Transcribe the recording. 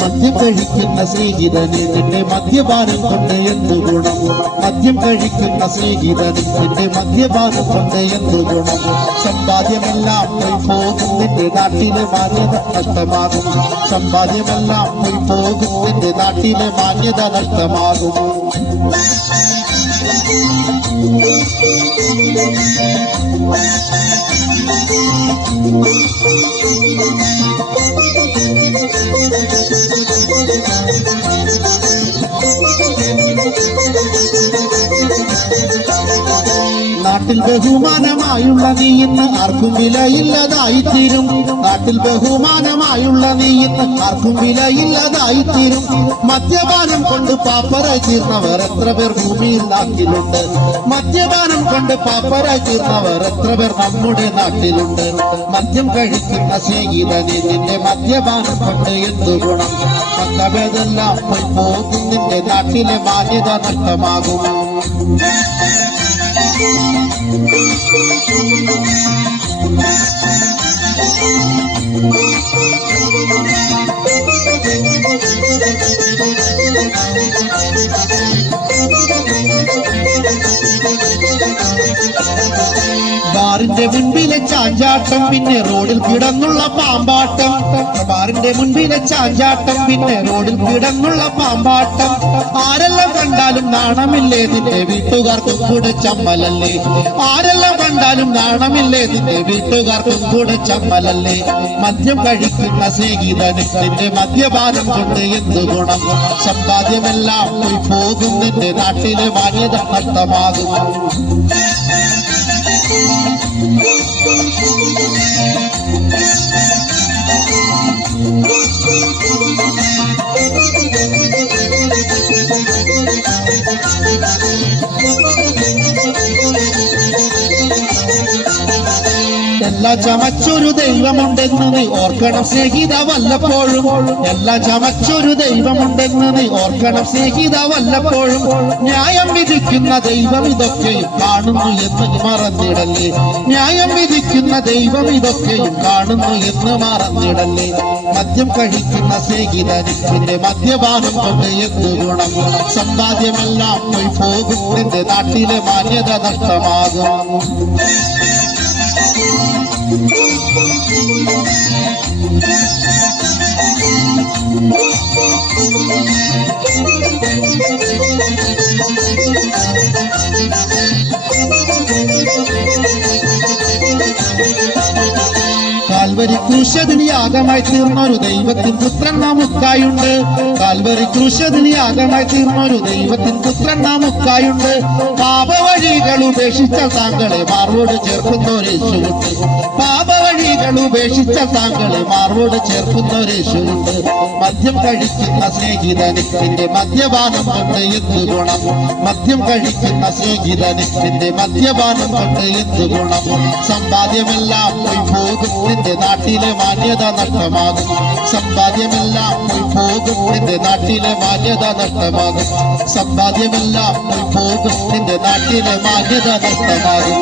മദ്യം കഴിക്കുന്ന സ്നേഹിതന് നിന്റെ മദ്യപാനം കൊണ്ട് എന്തു ഗുണം? മദ്യം കഴിക്കുന്ന സ്നേഹിതന് നിന്റെ മദ്യപാനം കൊണ്ട് എന്തു ഗുണം? സമ്പാദ്യമെല്ലാം പോയി പോകും, നിന്റെ നാട്ടിലെ മാന്യത നഷ്ടമാകും. സമ്പാദ്യമെല്ലാം പോയി പോകും, നിന്റെ നാട്ടിലെ മാന്യത നഷ്ടമാകും. നാട്ടിൽ ബഹുമാനമായുള്ള നീ ഇന്ന് ആർക്കും വിലയില്ലതായിത്തീരും. നാട്ടിൽ ബഹുമാനമായുള്ള നീ ഇന്ന് ആർക്കും വിലയില്ലതായിത്തീരും. മദ്യപാനം കൊണ്ട് പാപ്പരായി തീർന്നവർ എത്ര പേർ ഭൂമിയിൽ നാട്ടിലുണ്ട്? മദ്യപാനം കൊണ്ട് പാപ്പരായി തീർന്നവർ എത്ര പേർ നമ്മുടെ നാട്ടിലുണ്ട്? മദ്യം കഴിക്കുന്ന സ്നേഹിതനെ നിന്റെ മദ്യപാനം കൊണ്ട് എന്തു ഗുണം? മദ്യഭേദെല്ലാം പോയി പോകും, നിന്റെ നാട്ടിലെ മാന്യത നഷ്ടമാകും. ബാറിന്റെ മുൻപിലെ ചാഞ്ചാട്ടം, പിന്നെ റോഡിൽ കിടന്നുള്ള പാമ്പാട്ടം. ബാറിന്റെ മുൻപിലെ ചാഞ്ചാട്ടം, പിന്നെ റോഡിൽ കിടന്നുള്ള പാമ്പാട്ടം. ആരെല്ലാം കണ്ടാലും നാണമില്ലേ നിന്റെ വീട്ടുകാർക്കും കൂടെ ചമ്മലല്ലേ? ആരെല്ലാം കണ്ടാലും നാണമില്ലേ നിന്റെ വീട്ടുകാർക്കും കൂടെ ചമ്മലല്ലേ? മദ്യം കഴിക്കുന്ന സ്നേഹിതന് നിന്റെ മദ്യപാനം കൊണ്ട് എന്തു ഗുണം? സമ്പാദ്യമെല്ലാം പോയി പോകും, നിന്റെ നാട്ടിലെ മാന്യത നഷ്ടമാകും. എല്ലാം ചമച്ചൊരു ദൈവമുണ്ടെന്ന് നീ ഓർക്കണം സ്നേഹിത വല്ലപ്പോഴും. എല്ലാം ചമച്ചൊരു ദൈവമുണ്ടെന്ന് നീ ഓർക്കണം സ്നേഹിത വല്ലപ്പോഴും. ന്യായം വിധിക്കുന്ന ദൈവം ഇതൊക്കെയും കാണുന്നു എന്ന് മറന്നിടല്ലേ? ന്യായം വിധിക്കുന്ന ദൈവം ഇതൊക്കെയും കാണുന്നു എന്ന് മറന്നിടല്ലേ? മദ്യം കഴിക്കുന്ന സ്നേഹിതന് നിന്റെ മദ്യപാനം കൊണ്ട് എന്തു ഗുണം? സമ്പാദ്യമെല്ലാം പോയി പോകും, നിന്റെ നാട്ടിലെ മാന്യത നഷ്ടമാകും. കാൽവരി ക്രൂശതിന് യാഗമായി തീർന്നൊരു ദൈവത്തിൻ പുത്രൻ നമുക്കായുണ്ട്. കാൽവരി ക്രൂശതിന് യാഗമായി തീർന്നൊരു ദൈവത്തിൻ പുത്രൻ നമുക്കായുണ്ട്. പാപവഴികൾ ഉപേക്ഷിച്ച താങ്കളെ മാർവോട് ചേർക്കുന്നൊരേശുണ്ട്. പാപവഴികൾ ഉപേക്ഷിച്ച താങ്കളെ മാർവോട് ചേർക്കുന്നൊരേശുണ്ട്. മദ്യം കഴിക്കുന്ന സ്നേഹിതന് നിന്റെ മദ്യപാനം കൊണ്ട് എന്തു ഗുണം? മദ്യം കഴിക്കുന്ന സ്നേഹിതന് നിന്റെ മദ്യപാനം കൊണ്ട് എന്തു ഗുണം? സമ്പാദ്യമെല്ലാം പോയി പോകും, നിന്റെ നാട്ടിലെ മാന്യത നഷ്ടമാകും. സമ്പാദ്യമെല്ലാം പോയി പോകും, നിന്റെ നാട്ടിലെ മാന്യത നഷ്ടമാകും. സമ്പാദ്യമെല്ലാം പോയി പോകും, നിന്റെ നാട്ടിലെ മാന്യത നഷ്ടമാകും.